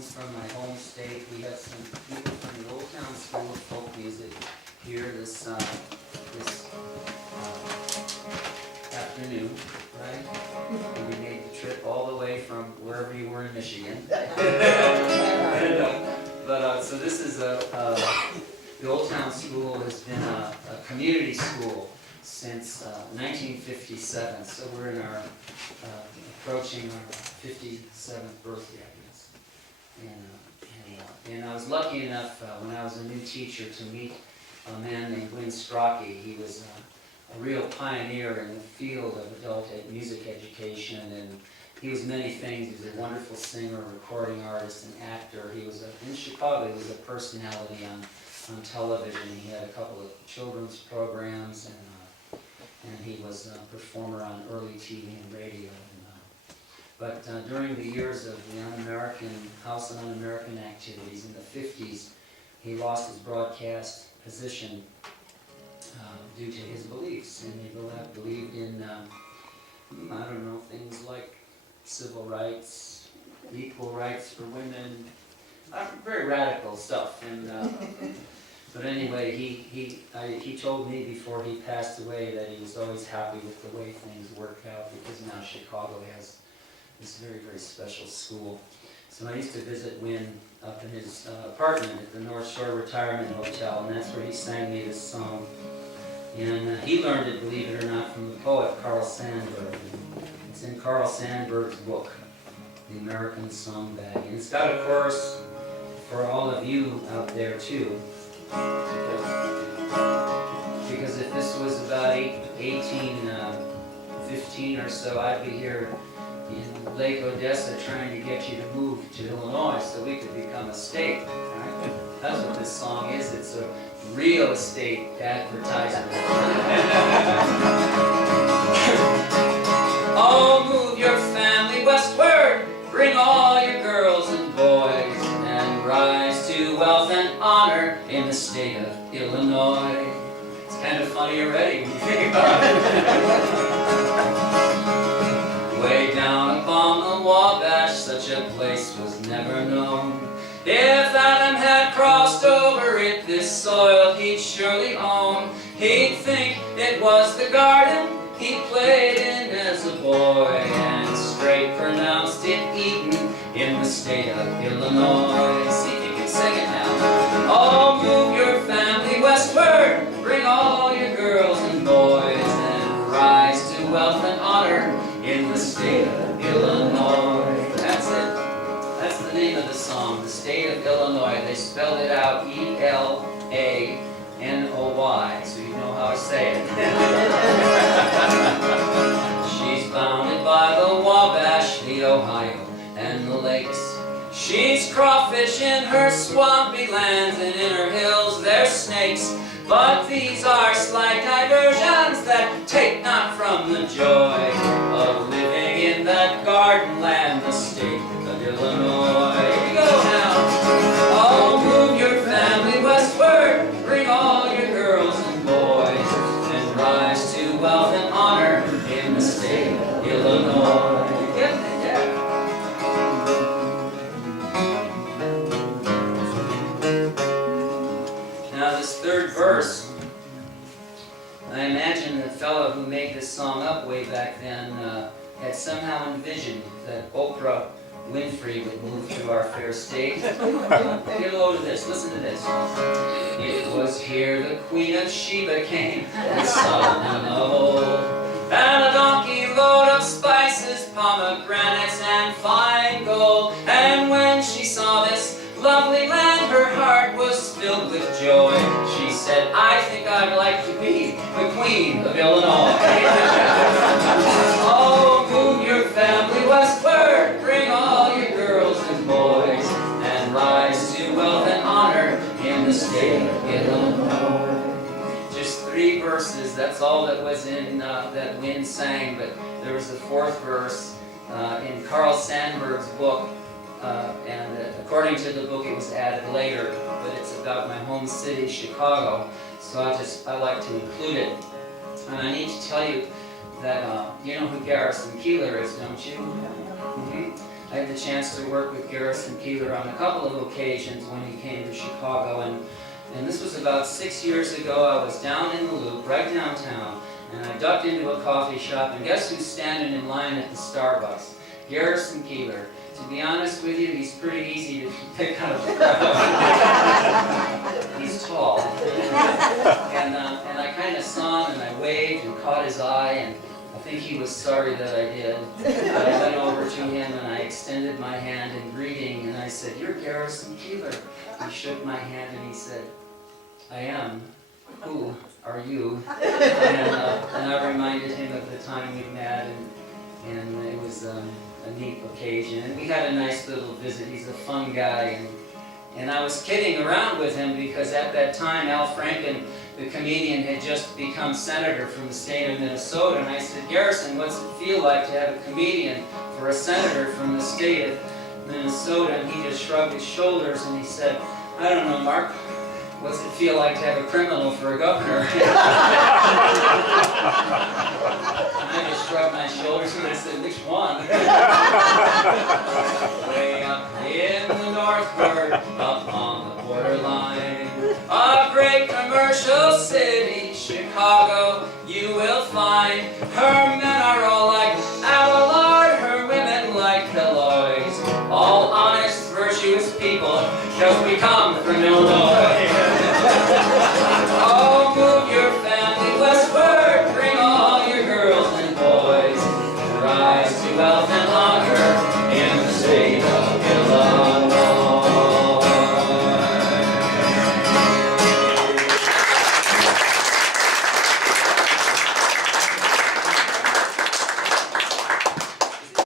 comes from my home state. We have some people from the Old Town School of Folk Music here this afternoon, right? And we made the trip all the way from wherever you were in Michigan. So this is the Old Town School has been a community school since 1957. So we're in our approaching our 57th birthday, I guess. And I was lucky enough when I was a new teacher to meet a man named Win Strachey. He was a real pioneer in the field of adult music education, and he was many things. He was a wonderful singer, recording artist, and actor. He was in Chicago. He was a personality on television. He had a couple of children's programs, and he was a performer on early TV and radio. But during the years of the Un-American House of Un-American activities in the 50s, he lost his broadcast position due to his beliefs. And he believed in, I don't know, things like civil rights, equal rights for women, very radical stuff. And but anyway, he told me before he passed away that he was always happy with the way things worked out, because now Chicago has this very, very special school. So I used to visit Win up in his apartment at the North Shore Retirement Hotel, and that's where he sang me this song. And he learned it, believe it or not, from the poet Carl Sandburg. It's in Carl Sandburg's book, The American Song Bag. And it's got a chorus for all of you out there too. Because if this was about 1815 or so, I'd be here in Lake Odessa trying to get you to move to Illinois so we could become a state. Right? That's what this song is. It's a real estate advertisement. Oh, move your family westward, bring all your girls and boys, and rise to wealth and honor in the state of Illinois. It's kind of funny already when you think about it. Way down upon the Wabash, such a place was never known. If Adam had crossed over it, this soil he'd surely own. He'd think it was the garden he played in as a boy, and straight pronounced it Eaton in the state of Illinois. See if you can sing it now. Oh, move your family westward, bring all your girls and boys, and rise to wealth and honor in the state of Illinois. That's it. That's the name of the song, the state of Illinois. They spelled it out E-L-A-N-O-Y, so you know how to say it. She's bounded by the Wabash, the Ohio, and the lakes. She's crawfish in her swampy lands, and in her hills there's snakes. But these are slight diversions that take not from the joy of living in that garden land, the state of Illinois. Here we go now. Oh, move your family westward, bring all your girls and boys, and rise to wealth and honor in the state of Illinois. You getting it? Yeah. Now this third verse, I imagine the fellow who made this song up way back then had somehow envisioned that Oprah Winfrey would move to our fair state. Get a load of this, listen to this. It was here the Queen of Sheba came, with Solomon of old, and a donkey load of spices, pomegranates, and fine gold. And when she saw this lovely land, her heart was filled with joy. She said, I think I'd like to be the Queen of Illinois. Oh, move your family westward, bring all your girls and boys, and rise to wealth and honor in the state of Illinois. Just 3 verses, that's all that was in that Win sang, but there was a 4th verse in Carl Sandburg's book. And according to the book, it was added later, but it's about my home city, Chicago. So I like to include it. And I need to tell you that you know who Garrison Keillor is, don't you? Mm-hmm. I had the chance to work with Garrison Keillor on a couple of occasions when he came to Chicago, and this was about 6 years ago. I was down in the Loop, right downtown, and I ducked into a coffee shop, and guess who's standing in line at the Starbucks? Garrison Keillor. To be honest with you, he's pretty easy to pick up. He's tall. And I kind of saw him, and I waved and caught his eye, and I think he was sorry that I did. But I went over to him, and I extended my hand in greeting, and I said, "You're Garrison Keillor." He shook my hand, and he said, "I am. Who are you?" And I reminded him of the time we met, and it was a neat occasion. And we had a nice little visit. He's a fun guy. And I was kidding around with him because at that time, Al Franken, the comedian, had just become senator from the state of Minnesota. And I said, "Garrison, what's it feel like to have a comedian for a senator from the state of Minnesota?" And he just shrugged his shoulders and he said, "I don't know, Mark. What's it feel like to have a criminal for a governor?" And I just shrugged my shoulders and I said, "Which one?" Way up in the northward, up on the borderline, a great commercial city, Chicago, you will find. Her men are all like El-A-Noy, her women like El-Noys. All honest, virtuous people, 'cause we come from Illinois.